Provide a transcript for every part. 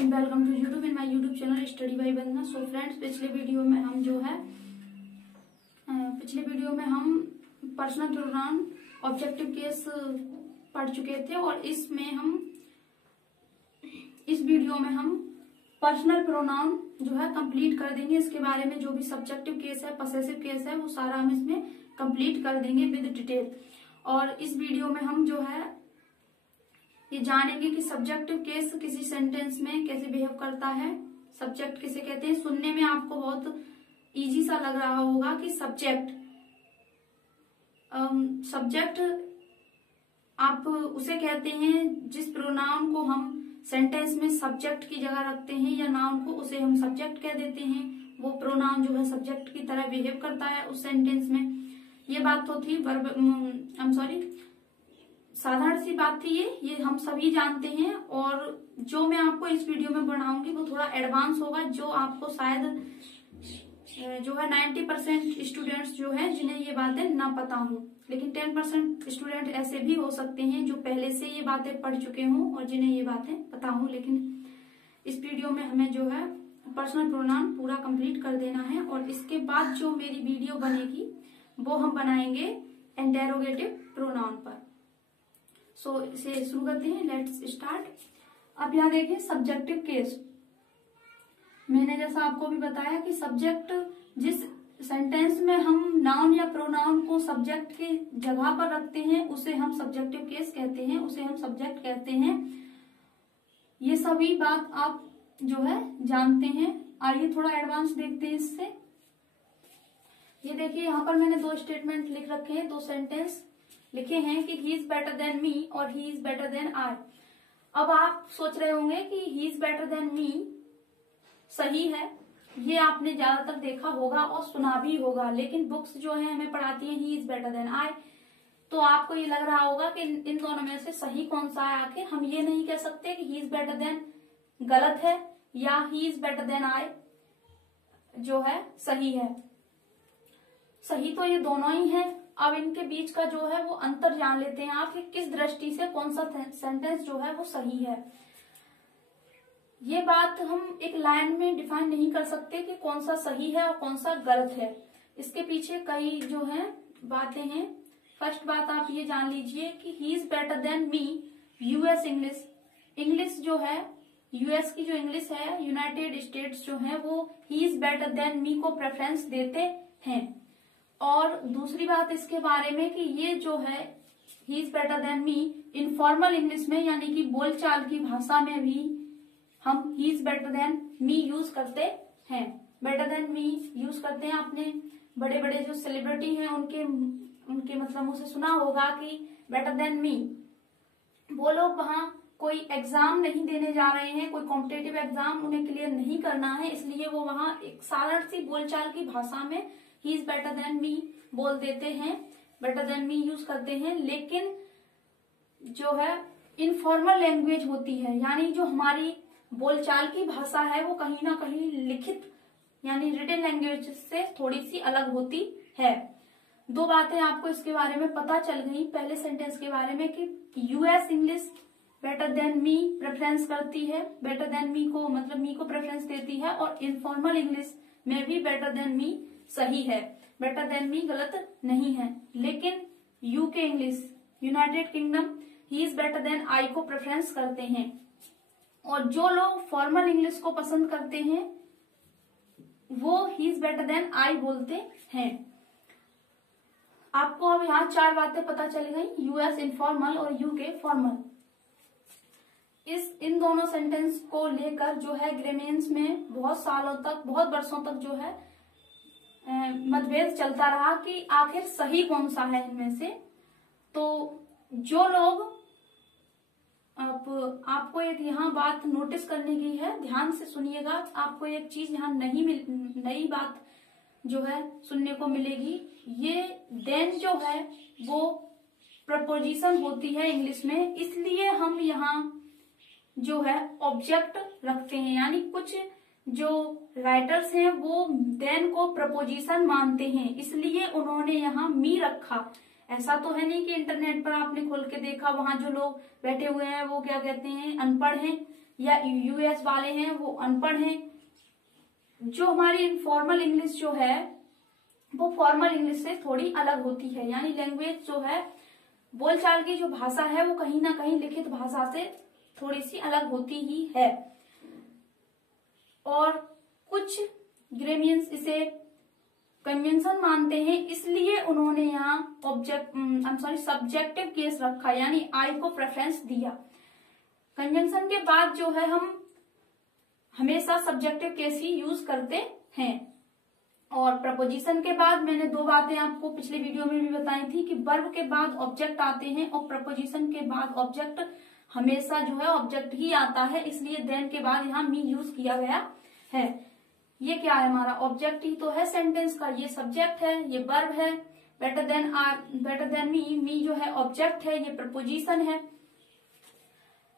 And welcome to YouTube in my YouTube channel study by Vandana. So friends, पिछले video में हम personal pronoun objective case पढ़ चुके थे और इस वीडियो में हम पर्सनल प्रोनाउन जो है कंप्लीट कर देंगे। इसके बारे में जो भी सब्जेक्टिव केस है, पसेसिव केस है, वो सारा हम इसमें कंप्लीट कर देंगे विद डिटेल। और इस वीडियो में हम जो है ये जानेंगे कि सब्जेक्टिव केस किसी सेंटेंस में कैसे बिहेव करता है, सब्जेक्ट किसे कहते हैं। सुनने में आपको बहुत इजी सा लग रहा होगा कि सब्जेक्ट आप उसे कहते हैं जिस प्रोनाउन को हम सेंटेंस में सब्जेक्ट की जगह रखते हैं या नाउन को, उसे हम सब्जेक्ट कह देते हैं। वो प्रोनाउन जो है सब्जेक्ट की तरह बिहेव करता है उस सेंटेंस में। ये बात तो थी साधारण सी बात थी, ये हम सभी जानते हैं। और जो मैं आपको इस वीडियो में बनाऊंगी वो थोड़ा एडवांस होगा, जो आपको शायद जो है 90% स्टूडेंट्स जो है जिन्हें ये बातें ना पता हो, लेकिन 10% स्टूडेंट ऐसे भी हो सकते हैं जो पहले से ये बातें पढ़ चुके हों और जिन्हें ये बातें पता हो। लेकिन इस वीडियो में हमें जो है पर्सनल प्रोनाउन पूरा कंप्लीट कर देना है और इसके बाद जो मेरी वीडियो बनेगी वो हम बनाएंगे इंटेरोगेटिव प्रोनाउन पर। सो इसे शुरू करते हैं, लेट्स स्टार्ट। अब यहाँ देखिए सब्जेक्टिव केस। मैंने जैसा आपको भी बताया कि सब्जेक्ट जिस सेंटेंस में हम नाउन या प्रोनाउन को सब्जेक्ट के जगह पर रखते हैं उसे हम सब्जेक्टिव केस कहते हैं, उसे हम सब्जेक्ट कहते हैं। ये सभी बात आप जो है जानते हैं। आइए थोड़ा एडवांस देखते हैं इससे। ये देखिए यहाँ पर मैंने दो स्टेटमेंट लिख रखे हैं, दो सेंटेंस लिखे हैं कि he is better than me और he is better than I. अब आप सोच रहे होंगे कि he is better than me सही है, ये आपने ज्यादातर देखा होगा और सुना भी होगा, लेकिन बुक्स जो है हमें पढ़ाती हैं he is better than I. तो आपको ये लग रहा होगा कि इन दोनों में से सही कौन सा है। आखिर हम ये नहीं कह सकते कि ही इज बेटर देन गलत है या he is better than I जो है सही है। सही तो ये दोनों ही है। अब इनके बीच का जो है वो अंतर जान लेते हैं आप कि किस दृष्टि से कौन सा सेंटेंस जो है वो सही है। ये बात हम एक लाइन में डिफाइन नहीं कर सकते कि कौन सा सही है और कौन सा गलत है। इसके पीछे कई जो है बातें हैं। फर्स्ट बात आप ये जान लीजिए कि he is better than me US English. English जो है यूएस की जो इंग्लिश है, यूनाइटेड स्टेट्स जो है वो ही इज बेटर देन मी को प्रेफरेंस देते हैं। और दूसरी बात इसके बारे में कि ये जो है he is better than me informal English में यानी कि बोलचाल की भाषा में भी हम ही is better than me use करते हैं। बेटर देन मी यूज करते हैं। आपने बड़े बड़े जो सेलिब्रिटी हैं उनके मतलब मुझसे सुना होगा कि बेटर देन मी। वो लोग वहां कोई एग्जाम नहीं देने जा रहे हैं, कोई कॉम्पिटेटिव एग्जाम उन्हें क्लियर नहीं करना है, इसलिए वो वहां एक साधारण सी बोलचाल की भाषा में ही इज बेटर देन मी बोल देते हैं, बेटर देन मी यूज करते हैं। लेकिन जो है इनफॉर्मल लैंग्वेज होती है, यानी जो हमारी बोलचाल की भाषा है वो कहीं ना कहीं लिखित यानी रिटन लैंग्वेज से थोड़ी सी अलग होती है। दो बातें आपको इसके बारे में पता चल गई पहले सेंटेंस के बारे में कि यूएस इंग्लिश बेटर देन मी प्रेफरेंस करती है, बेटर देन मी को मतलब मी को प्रेफरेंस देती है, और इनफॉर्मल इंग्लिश में भी बेटर देन मी सही है, बेटर देन मी गलत नहीं है। लेकिन UK English United Kingdom he is better than I को प्रेफरेंस करते हैं। और जो लोग फॉर्मल इंग्लिश को पसंद करते हैं वो he is better than I बोलते हैं। आपको अब यहाँ चार बातें पता चल गई, यूएस इनफॉर्मल और यूके फॉर्मल। इन दोनों सेंटेंस को लेकर जो है ग्रामीण में बहुत सालों तक, बहुत वर्षों तक जो है मतभेद चलता रहा कि आखिर सही कौन सा है इनमें से। तो जो लोग आपको एक यहाँ बात नोटिस करने की है, ध्यान से सुनिएगा। आपको एक चीज यहाँ नई बात जो है सुनने को मिलेगी। ये देन जो है वो प्रपोजिशन होती है इंग्लिश में, इसलिए हम यहाँ जो है ऑब्जेक्ट रखते हैं। यानी कुछ जो राइटर्स हैं वो देन को प्रपोजिशन मानते हैं, इसलिए उन्होंने यहाँ मी रखा। ऐसा तो है नहीं कि इंटरनेट पर आपने खोल के देखा, वहां जो लोग बैठे हुए हैं वो क्या कहते हैं, अनपढ़ हैं, या यूएस वाले हैं वो अनपढ़ हैं। जो हमारी इनफॉर्मल इंग्लिश जो है वो फॉर्मल इंग्लिश से थोड़ी अलग होती है, यानी लैंग्वेज जो है बोलचाल की जो भाषा है वो कहीं ना कहीं लिखित भाषा से थोड़ी सी अलग होती ही है। और कुछ ग्रामीण इसे कन्वेंशन मानते हैं, इसलिए उन्होंने यहाँ सब्जेक्टिव केस रखा, यानी आई को प्रेफरेंस दिया। कंजंक्शन के बाद जो है हम हमेशा सब्जेक्टिव केस ही यूज करते हैं। और प्रपोजिशन के बाद मैंने दो बातें आपको पिछले वीडियो में भी बताई थी कि वर्ब के बाद ऑब्जेक्ट आते हैं और प्रपोजिशन के बाद ऑब्जेक्ट हमेशा जो है ऑब्जेक्ट ही आता है, इसलिए देन के बाद यहाँ मी यूज किया गया है। ये क्या है, हमारा ऑब्जेक्ट ही तो है सेंटेंस का, ये सब्जेक्ट है, ये वर्ब है। बेटर देन मी जो है ऑब्जेक्ट है, ये प्रपोजिशन है।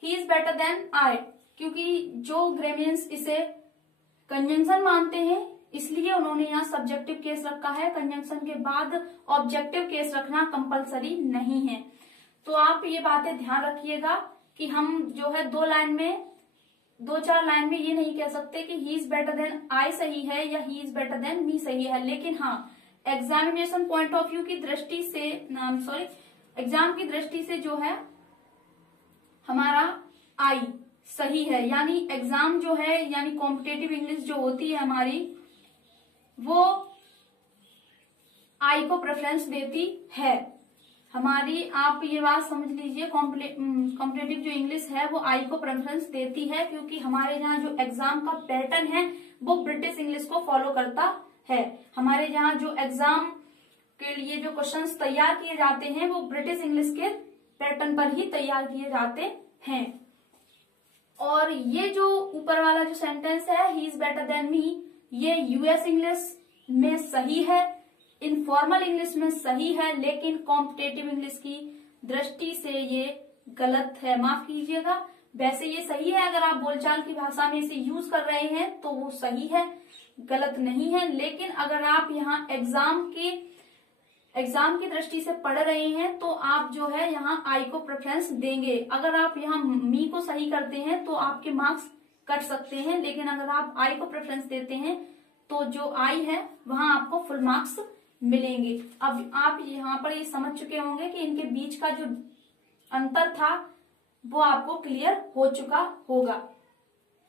He is better than I, क्योंकि जो ग्रामीण्स इसे कंजंक्शन मानते हैं इसलिए उन्होंने यहाँ सब्जेक्टिव केस रखा है। कंजंक्शन के बाद ऑब्जेक्टिव केस रखना कंपलसरी नहीं है। तो आप ये बातें ध्यान रखिएगा कि हम जो है दो चार लाइन में ये नहीं कह सकते कि he is better than I सही है या he is better than me सही है, लेकिन हाँ एग्जामिनेशन पॉइंट ऑफ व्यू की दृष्टि से एग्जाम की दृष्टि से जो है हमारा आई सही है, यानी एग्जाम जो है यानी कॉम्पिटेटिव इंग्लिश जो होती है हमारी वो आई को प्रेफरेंस देती है हमारी। आप ये बात समझ लीजिए, कॉम्पिटेटिव जो इंग्लिश है वो आई को प्रेफरेंस देती है, क्योंकि हमारे यहाँ जो एग्जाम का पैटर्न है वो ब्रिटिश इंग्लिश को फॉलो करता है। हमारे यहाँ जो एग्जाम के लिए जो क्वेश्चंस तैयार किए जाते हैं वो ब्रिटिश इंग्लिश के पैटर्न पर ही तैयार किए जाते हैं। और ये जो ऊपर वाला जो सेंटेंस है ही इज बेटर देन मी, ये यूएस इंग्लिश में सही है, इनफॉर्मल इंग्लिश में सही है, लेकिन कॉम्पिटेटिव इंग्लिश की दृष्टि से ये गलत है, माफ कीजिएगा। वैसे ये सही है, अगर आप बोलचाल की भाषा में इसे यूज कर रहे हैं तो वो सही है, गलत नहीं है। लेकिन अगर आप यहाँ एग्जाम की दृष्टि से पढ़ रहे हैं तो आप जो है यहाँ आई को प्रेफरेंस देंगे। अगर आप यहाँ मी को सही करते हैं तो आपके मार्क्स कट सकते हैं, लेकिन अगर आप आई को प्रेफरेंस देते हैं तो जो आई है वहां आपको फुल मार्क्स मिलेंगे। अब आप यहाँ पर ये समझ चुके होंगे कि इनके बीच का जो अंतर था वो आपको क्लियर हो चुका होगा।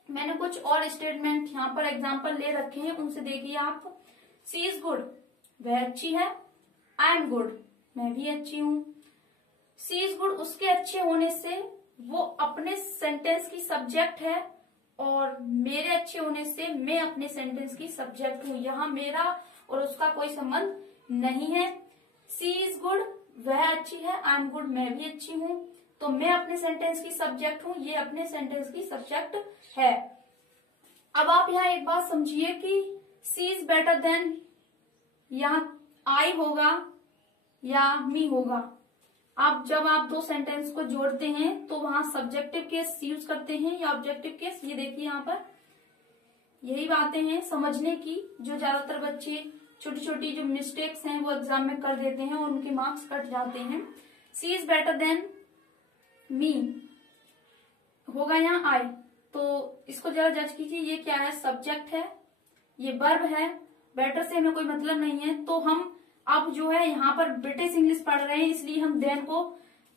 मैंने कुछ और स्टेटमेंट यहाँ पर एग्जाम्पल ले रखे हैं, उनसे देखिए आप। सी इज गुड, वह अच्छी है। आई एम गुड, मैं भी अच्छी हूँ। सी इज गुड, उसके अच्छे होने से वो अपने सेंटेंस की सब्जेक्ट है, और मेरे अच्छे होने से मैं अपने सेंटेंस की सब्जेक्ट हूँ। यहाँ मेरा और उसका कोई संबंध नहीं है। सी इज गुड, वह अच्छी है। आई एम गुड, मैं भी अच्छी हूँ। तो मैं अपने सेंटेंस की सब्जेक्ट हूँ, ये अपने सेंटेंस की सब्जेक्ट है। अब आप यहाँ एक बात समझिए कि सी इज बेटर देन यहाँ आई होगा या मी होगा। आप जब आप दो सेंटेंस को जोड़ते हैं तो वहां सब्जेक्टिव केस यूज करते हैं या ऑब्जेक्टिव केस। ये देखिए यहाँ पर यही बातें हैं समझने की, जो ज्यादातर बच्चे छोटी छोटी जो मिस्टेक्स हैं वो एग्जाम में कर देते हैं और उनके मार्क्स कट जाते हैं। सी इज बेटर देन मी होगा यहाँ आई, तो इसको जरा जज कीजिए। ये क्या है, सब्जेक्ट है, ये वर्ब है, बेटर से हमें कोई मतलब नहीं है। तो हम अब जो है यहाँ पर ब्रिटिश इंग्लिश पढ़ रहे हैं, इसलिए हम देन को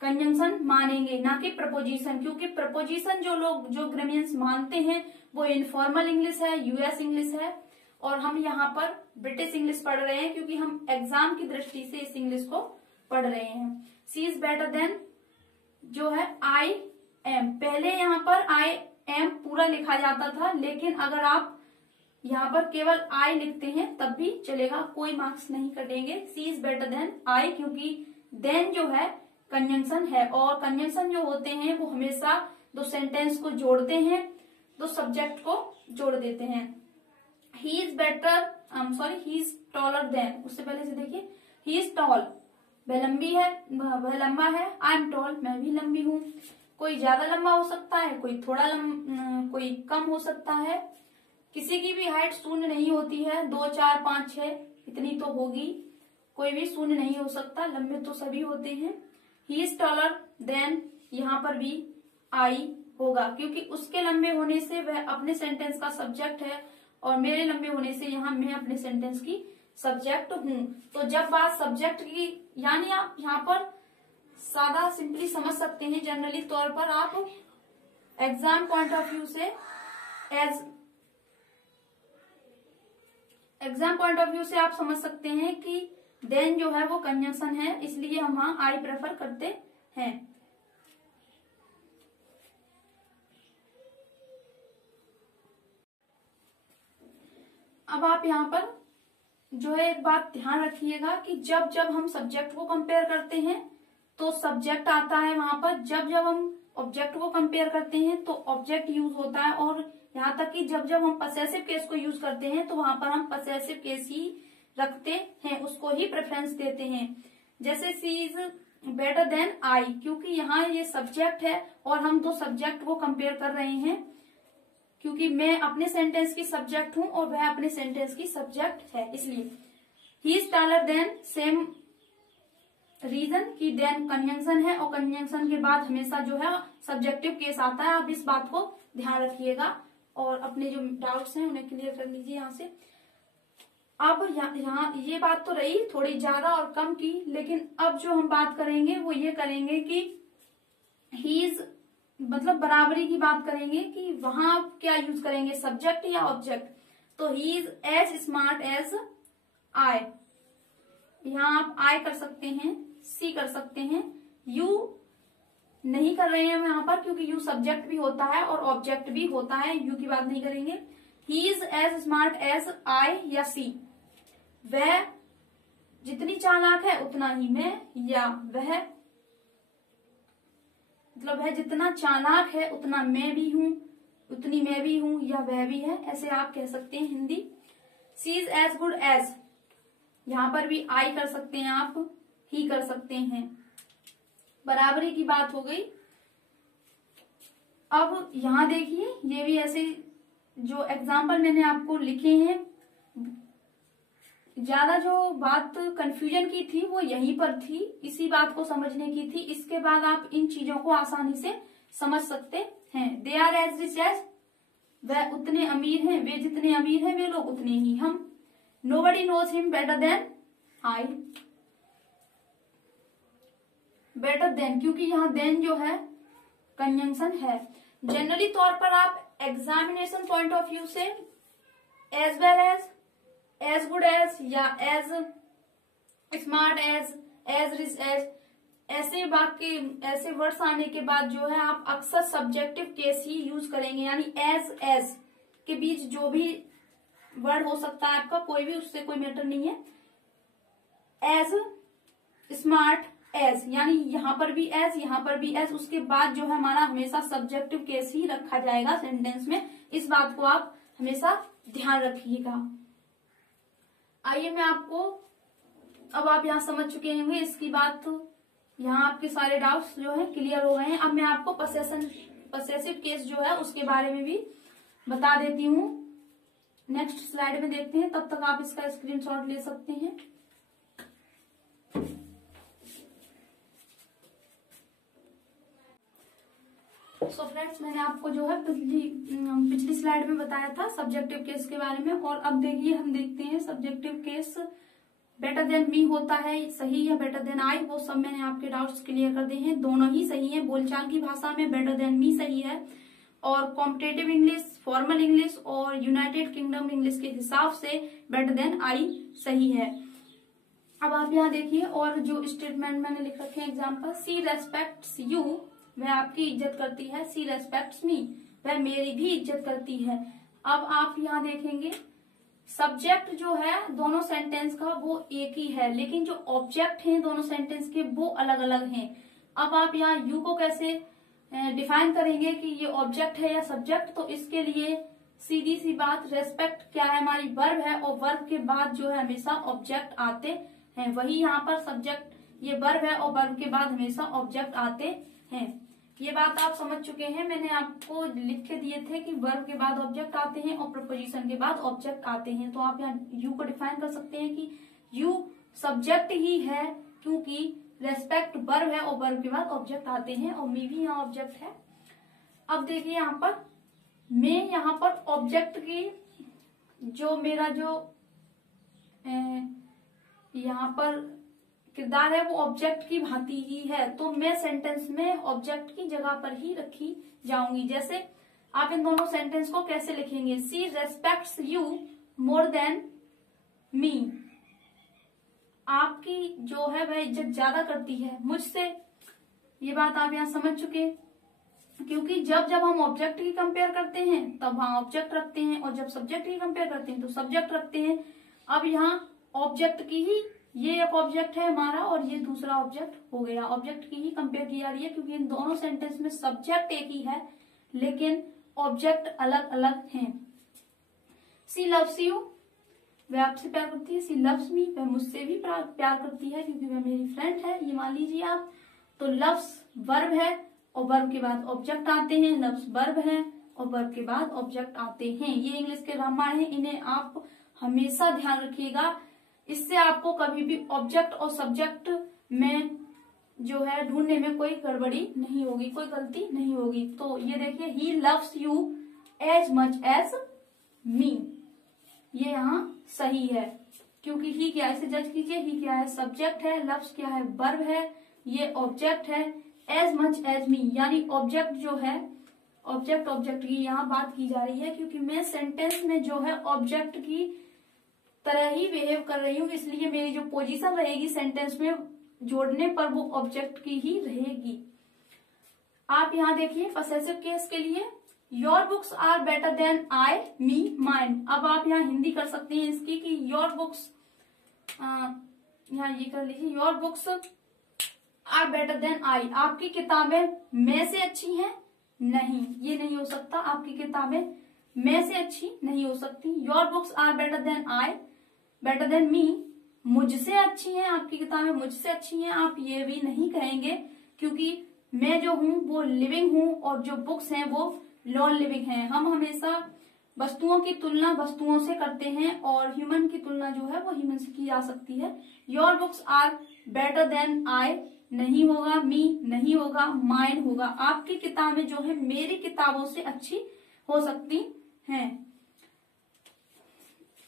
कंजंक्शन मानेंगे, ना कि प्रपोजिशन, क्योंकि प्रपोजिशन जो ग्रामीण्स मानते हैं वो इनफॉर्मल इंग्लिश है, यूएस इंग्लिश है, और हम यहाँ पर ब्रिटिश इंग्लिश पढ़ रहे हैं क्योंकि हम एग्जाम की दृष्टि से इस इंग्लिश को पढ़ रहे हैं। सी इज बेटर देन जो है आई एम, पहले यहाँ पर आई एम पूरा लिखा जाता था, लेकिन अगर आप यहाँ पर केवल आई लिखते हैं तब भी चलेगा, कोई मार्क्स नहीं कटेंगे। सी इज बेटर देन आई, क्योंकि देन जो है कंजंक्शन है, और कंजंक्शन जो होते हैं वो हमेशा दो सेंटेंस को जोड़ते हैं, दो सब्जेक्ट को जोड़ देते हैं। He is better he is taller then, उससे पहले से देखिए ही इज टॉल, वह लंबी है, वह लंबा है। आई एम टॉल, मैं भी लंबी हूँ। कोई ज्यादा लंबा हो सकता है, कोई थोड़ा कोई कम हो सकता है। किसी की भी हाइट शून्य नहीं होती है, 2, 4, 5, 6 इतनी तो होगी, कोई भी शून्य नहीं हो सकता, लंबे तो सभी होते हैं। ही इज टॉलर देन, यहाँ पर भी आई होगा, क्योंकि उसके लंबे होने से वह अपने सेंटेंस का सब्जेक्ट है और मेरे लंबे होने से यहाँ मैं अपने सेंटेंस की सब्जेक्ट हूँ। तो जब बात सब्जेक्ट की, यानी आप यहाँ पर सादा सिंपली समझ सकते हैं, जनरली तौर पर आप एग्जाम पॉइंट ऑफ व्यू से आप समझ सकते हैं कि देन जो है वो कंजंक्शन है, इसलिए हम वहां आई प्रेफर करते हैं। अब आप यहाँ पर जो है एक बात ध्यान रखिएगा कि जब जब हम सब्जेक्ट को कंपेयर करते हैं तो सब्जेक्ट आता है वहां पर, जब जब हम ऑब्जेक्ट को कंपेयर करते हैं तो ऑब्जेक्ट यूज होता है, और यहाँ तक कि जब जब हम पसेसिव केस को यूज करते हैं तो वहां पर हम पसेसिव केस ही रखते हैं, उसको ही प्रेफरेंस देते हैं। जैसे सी इज बेटर देन आई, क्योंकि यहाँ ये सब्जेक्ट है और हम दो सब्जेक्ट को कंपेयर कर रहे हैं, क्योंकि मैं अपने सेंटेंस की सब्जेक्ट हूं और वह अपने सेंटेंस की सब्जेक्ट है, इसलिए he is taller than, same reason कि देन कंजंक्शन है और कंजंक्शन के बाद हमेशा जो है सब्जेक्टिव केस आता है। आप इस बात को ध्यान रखिएगा और अपने जो डाउट्स हैं उन्हें क्लियर कर लीजिए यहाँ से। अब यहाँ ये बात तो रही थोड़ी ज्यादा और कम की, लेकिन अब जो हम बात करेंगे वो ये करेंगे कि ही इज मतलब बराबरी की बात करेंगे कि वहां आप क्या यूज करेंगे, सब्जेक्ट या ऑब्जेक्ट। तो he is as smart as I, यहाँ आप आई कर सकते हैं, सी कर सकते हैं, यू नहीं कर रहे हैं हम यहाँ पर, क्योंकि यू सब्जेक्ट भी होता है और ऑब्जेक्ट भी होता है, यू की बात नहीं करेंगे। He is as smart as I या सी, वह जितनी चालाक है उतना ही मैं, या वह मतलब वह जितना चालाक है उतना मैं भी हूं, उतनी मैं भी हूं, या वह भी है, ऐसे आप कह सकते हैं हिंदी। सी इज एज गुड एज, यहाँ पर भी आई कर सकते हैं आप, ही कर सकते हैं, बराबरी की बात हो गई। अब यहाँ देखिए ये भी ऐसे जो एग्जाम्पल मैंने आपको लिखे हैं, ज्यादा जो बात कंफ्यूजन की थी वो यहीं पर थी, इसी बात को समझने की थी। इसके बाद आप इन चीजों को आसानी से समझ सकते हैं। They are as rich as, वह उतने अमीर हैं, वे जितने अमीर हैं वे लोग उतने ही हम। Nobody knows him better than I, better than, क्योंकि यहाँ देन जो है कंजंक्शन है। जनरली तौर पर आप एग्जामिनेशन पॉइंट ऑफ व्यू से as well as good as या as smart as rich as, ऐसे वाक्य ऐसे वर्ड्स आने के बाद जो है आप अक्सर सब्जेक्टिव केस ही यूज करेंगे, यानी एज के बीच जो भी वर्ड हो सकता है आपका, कोई भी, उससे कोई मैटर नहीं है। एज स्मार्ट एज, यानी यहाँ पर भी एज, यहाँ पर भी एज, उसके बाद जो है हमारा हमेशा सब्जेक्टिव केस ही रखा जाएगा सेंटेंस में। इस बात को आप हमेशा ध्यान रखिएगा। आइए मैं आपको, अब आप यहाँ समझ चुके होंगे इसकी बात, तो यहाँ आपके सारे डाउट्स जो है क्लियर हो गए हैं। अब मैं आपको पसेसिव केस जो है उसके बारे में भी बता देती हूँ। नेक्स्ट स्लाइड में देखते हैं, तब तक आप इसका स्क्रीनशॉट ले सकते हैं। सो फ्रेंड्स, मैंने आपको जो है पिछली स्लाइड में बताया था सब्जेक्टिव केस के बारे में, और अब देखिए हम देखते हैं सब्जेक्टिव केस बेटर देन मी होता है सही या बेटर देन आई, वो सब मैंने आपके डाउट्स क्लियर कर दिए हैं। दोनों ही सही है, बोलचाल की भाषा में बेटर देन मी सही है, और कॉम्पिटेटिव इंग्लिश, फॉर्मल इंग्लिश और यूनाइटेड किंगडम इंग्लिश के हिसाब से बेटर देन आई सही है। अब आप यहाँ देखिए, और जो स्टेटमेंट मैंने लिख रखे हैं एग्जाम्पल, सी रेस्पेक्ट्स यू, वह आपकी इज्जत करती है। सी रेस्पेक्ट्स मी, वह मेरी भी इज्जत करती है। अब आप यहाँ देखेंगे सब्जेक्ट जो है दोनों सेंटेंस का वो एक ही है, लेकिन जो ऑब्जेक्ट हैं दोनों सेंटेंस के वो अलग अलग हैं। अब आप यहाँ यू को कैसे डिफाइन करेंगे कि ये ऑब्जेक्ट है या सब्जेक्ट, तो इसके लिए सीधी सी बात, रेस्पेक्ट क्या है, हमारी वर्ब है, और वर्ब के बाद जो है हमेशा ऑब्जेक्ट आते हैं। वही यहाँ पर सब्जेक्ट, ये वर्ब है और वर्ब के बाद हमेशा ऑब्जेक्ट आते हैं। ये बात आप समझ चुके हैं, मैंने आपको लिख के दिए थे कि वर्ब के बाद ऑब्जेक्ट आते हैं और प्रपोजिशन के बाद ऑब्जेक्ट आते हैं। तो आप यहाँ यू को डिफाइन कर सकते हैं कि यू सब्जेक्ट ही है, क्योंकि रेस्पेक्ट वर्ब है और वर्ब के बाद ऑब्जेक्ट आते हैं, और मी भी यहाँ ऑब्जेक्ट है। अब देखिए यहाँ पर मैं यहाँ पर ऑब्जेक्ट की जो मेरा जो यहाँ पर किरदार है वो ऑब्जेक्ट की भांति ही है, तो मैं सेंटेंस में ऑब्जेक्ट की जगह पर ही रखी जाऊंगी। जैसे आप इन दोनों सेंटेंस को कैसे लिखेंगे, she respects you more than me, आपकी जो है वह इज्जत ज्यादा करती है मुझसे। ये बात आप यहाँ समझ चुके, क्योंकि जब जब हम ऑब्जेक्ट की कंपेयर करते हैं तब वहां ऑब्जेक्ट रखते हैं, और जब सब्जेक्ट की कंपेयर करते हैं तो सब्जेक्ट रखते हैं। अब यहाँ ऑब्जेक्ट की ही, ये एक ऑब्जेक्ट है हमारा और ये दूसरा ऑब्जेक्ट हो गया, ऑब्जेक्ट की ही कंपेयर की जा रही है, क्योंकि इन दोनों सेंटेंस में सब्जेक्ट एक ही है लेकिन ऑब्जेक्ट अलग अलग हैं। सी लव्स यू, वह आपसे प्यार करती है। सी लव्स मी, वह मुझसे भी प्यार करती है क्योंकि वह मेरी फ्रेंड है, ये मान लीजिए आप। तो लव्स वर्ब है और वर्ब के बाद ऑब्जेक्ट आते हैं, लव्स वर्ब है और वर्ब के बाद ऑब्जेक्ट आते हैं। ये इंग्लिश के ग्रामर है, इन्हें आप हमेशा ध्यान रखिएगा, इससे आपको कभी भी ऑब्जेक्ट और सब्जेक्ट में जो है ढूंढने में कोई गड़बड़ी नहीं होगी, कोई गलती नहीं होगी। तो ये देखिए, he loves you as much as me, ये यहाँ सही है क्योंकि ही क्या है, इसे जज कीजिए, ही क्या है, सब्जेक्ट है, लव्स क्या है, वर्ब है, ये ऑब्जेक्ट है, एज मच एज मी यानी ऑब्जेक्ट जो है, ऑब्जेक्ट की यहाँ बात की जा रही है क्योंकि मैं सेंटेंस में जो है ऑब्जेक्ट की तरह ही बिहेव कर रही हूँ, इसलिए मेरी जो पोजीशन रहेगी सेंटेंस में जोड़ने पर वो ऑब्जेक्ट की ही रहेगी। आप यहाँ देखिए पसेसिव केस के लिए, your books are better than I me mine. अब आप यहाँ हिंदी कर सकते हैं इसकी कि योर बुक्स, यहाँ ये कर लीजिए, your books are better than I, आपकी किताबें मैं से अच्छी हैं। नहीं, ये नहीं हो सकता, आपकी किताबें मैं से अच्छी नहीं हो सकती। Your books are better than I, better than me, मुझसे अच्छी हैं आपकी किताबें, मुझसे अच्छी हैं आप ये भी नहीं कहेंगे क्योंकि मैं जो हूँ वो लिविंग हूँ और जो बुक्स हैं वो नॉन लिविंग हैं। हम हमेशा वस्तुओं की तुलना वस्तुओं से करते हैं और ह्यूमन की तुलना जो है वो ह्यूमन से की जा सकती है। Your books are better than I नहीं होगा, मी नहीं होगा, माइन होगा, आपकी किताबें जो है मेरी किताबों से अच्छी हो सकती हैं।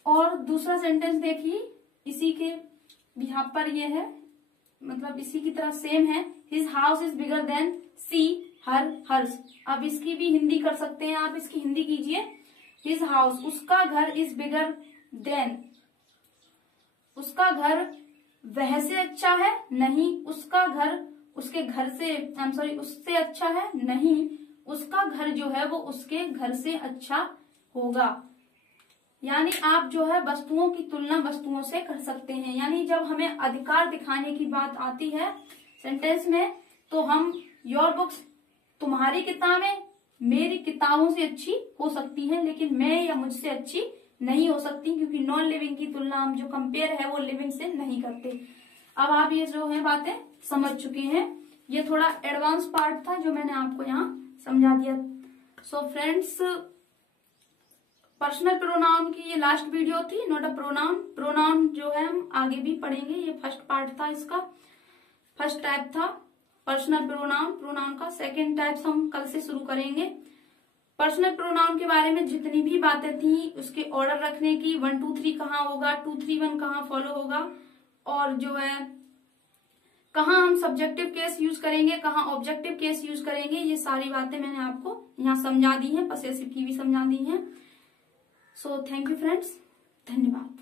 और दूसरा सेंटेंस देखिए, इसी के यहाँ पर ये है, मतलब इसी की तरह सेम है, his house is bigger than she her hers. अब इसकी भी हिंदी कर सकते हैं आप, इसकी हिंदी कीजिए, हिज हाउस, उसका घर, इज बिगर देन, उसका घर वह से अच्छा है, नहीं, उसका घर उसके घर से, आई एम सॉरी, उससे अच्छा है, नहीं, उसका घर जो है वो उसके घर से अच्छा होगा। यानी आप जो है वस्तुओं की तुलना वस्तुओं से कर सकते हैं। यानी जब हमें अधिकार दिखाने की बात आती है सेंटेंस में तो हम योर बुक्स, तुम्हारी किताबें मेरी किताबों से अच्छी हो सकती हैं लेकिन मैं या मुझसे अच्छी नहीं हो सकती, क्योंकि नॉन लिविंग की तुलना हम जो कंपेयर है वो लिविंग से नहीं करते। अब आप ये जो है बातें समझ चुके हैं, ये थोड़ा एडवांस पार्ट था जो मैंने आपको यहाँ समझा दिया। सो फ्रेंड्स, पर्सनल प्रोनाउन की ये लास्ट वीडियो थी, नॉट अ प्रोनाउन। प्रोनाउन जो है हम आगे भी पढ़ेंगे, ये फर्स्ट पार्ट था, इसका फर्स्ट टाइप था पर्सनल प्रोनाउन। प्रोनाउन का सेकेंड टाइप हम कल से शुरू करेंगे। पर्सनल प्रोनाउन के बारे में जितनी भी बातें थी उसके ऑर्डर रखने की, 1 2 3 कहाँ होगा, 2 3 1 कहाँ फॉलो होगा, और जो है कहाँ हम सब्जेक्टिव केस यूज करेंगे, कहाँ ऑब्जेक्टिव केस यूज करेंगे, ये सारी बातें मैंने आपको यहाँ समझा दी हैं, पसेसिव की भी समझा दी हैं। सो थैंक यू फ्रेंड्स, धन्यवाद।